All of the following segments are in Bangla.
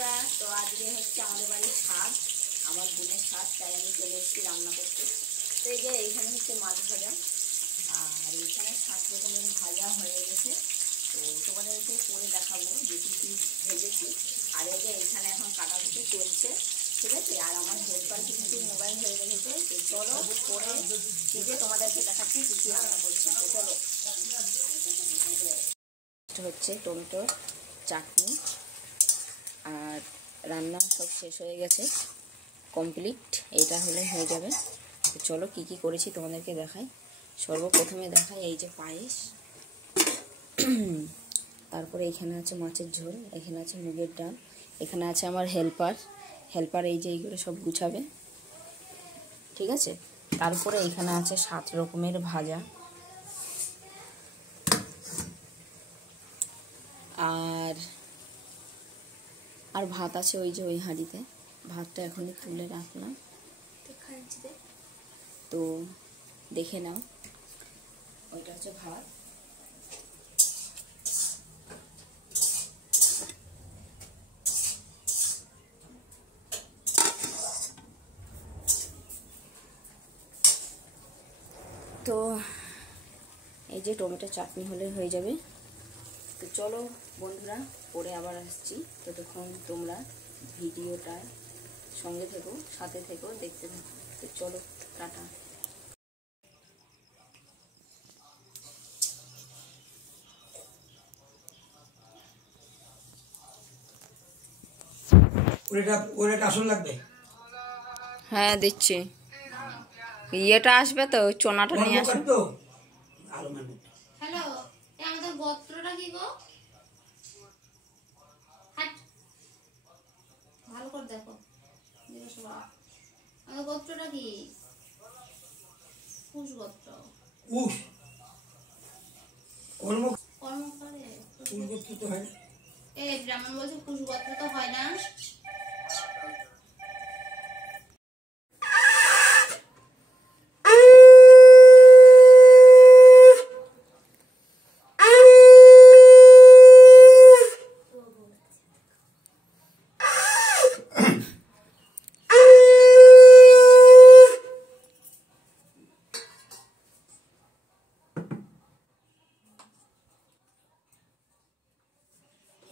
বন্ধুরা, তো আজকে হচ্ছে আমাদের বাড়ির শাক, আমার বোনের শাক, তাই আমি চলে এসেছি রান্না করতে। তো এই যে এইখানে হচ্ছে মাছ ভাজা, আর এইখানে 7 রকমের ভাজা হয়ে গেছে। তো তোমাদেরকে করে দেখাবো যে কী কী ভেজেছি। আর এই যে এইখানে এখন কাটাকুটি চলছে, ঠিক আছে। আর আমার হেল্পার কিন্তু মোবাইল হয়ে রেখেছে। তো চলো করে নিজে তোমাদেরকে দেখাচ্ছি কী কী রান্না করছি। তো চলো, হচ্ছে টমেটো চাটনি, আর রান্না সব শেষ হয়ে গেছে, কমপ্লিট। এইটা হলে হয়ে যাবে। তো চলো কি কি করেছি তোমাদেরকে দেখাই। সর্বপ্রথমে দেখাই এই যে পায়েস, তারপরে এখানে আছে মাছের ঝোল, এখানে আছে মুগের ডাল, এখানে আছে আমার হেল্পার এই যে এইগুলো সব গুছাবে, ঠিক আছে। তারপরে এখানে আছে 7 রকমের ভাজা, আর ভাত আছে ওই যে ওই হাঁড়িতে। ভাতটা এখনই তুলে রাখলাম, তো দেখে নাও। ওইটা হচ্ছে ভাত। তো এই যে টমেটো চাটনি হলে হয়ে যাবে। তো চলো বন্ধুরা, পরে আবার আসছি। ততক্ষণ তোমরা ভিডিওটা সঙ্গে থেকো, সাথে থেকো, দেখতে থাকো। তো চলো, টাটা। হ্যাঁ দিচ্ছি, ইয়েটা আসবে তো, চোনাটা নিয়ে আসবে। হ্যালো, আমাদের গোত্রটা কি গো? ভালো করে দেখো, আমাদের গোত্রটা কি? কুশ গোত্র। কর্মকারে এই ব্রাহ্মণ বলছে কুশ গোত্র তো হয় না।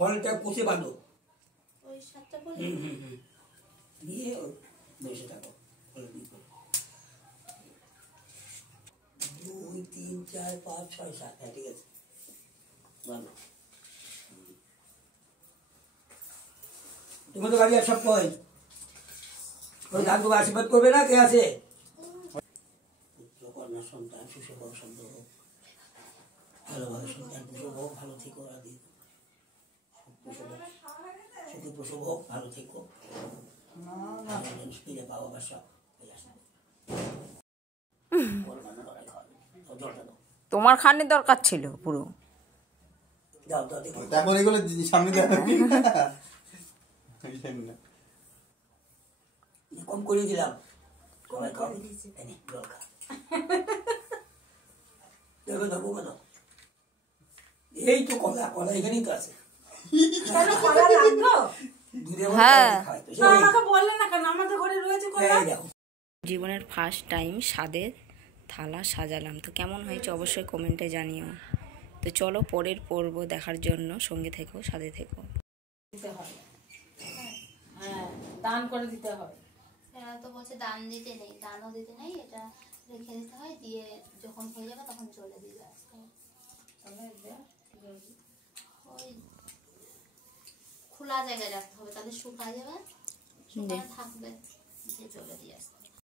ফলটা কষে বাঁধো, ওই 7টা ফল দিয়ে বসে থাকো। 2 3 4 5 6 7, হ্যাঁ ঠিক আছে, ভালো। তোমাদের বাড়ি আর সব কই? ওই ধান তোমার আশীর্বাদ করবে না? কে আছে? পুত্র কন্যা সন্তান সুশোভ সন্দেহ হোক, ভালোভাবে সন্তান প্রসব হোক, ভালো থেকো, আদি সুখী প্রসব হোক, ভালো থেকো, ফিরে পাওয়া বাসা। তোমার খানির দরকার ছিল পুরো। কম করে দিলাম, এই তো কলা, কলা এখানেই তো আছে। জীবনের ফার্স্ট টাইম স্বাদের থালা সাজালাম, তো কেমন হয়েছে অবশ্যই কমেন্টে জানিও। তো চলো পরের পর্ব দেখার জন্য সঙ্গে থেকো, সাথে থেকো। দান করে দিতে হবে। এরা তো বলছে দান দিতে নেই, দানও দিতে নেই, এটা রেখে দিতে হয়, দিয়ে যখন হয়ে যাবে তখন চলে দিবে। ওই খোলা জায়গায় রাখতে হবে, তাহলে শুকায় যাবে, শুকায় থাকবে, দিয়ে চলে দিয়ে আসতে হবে।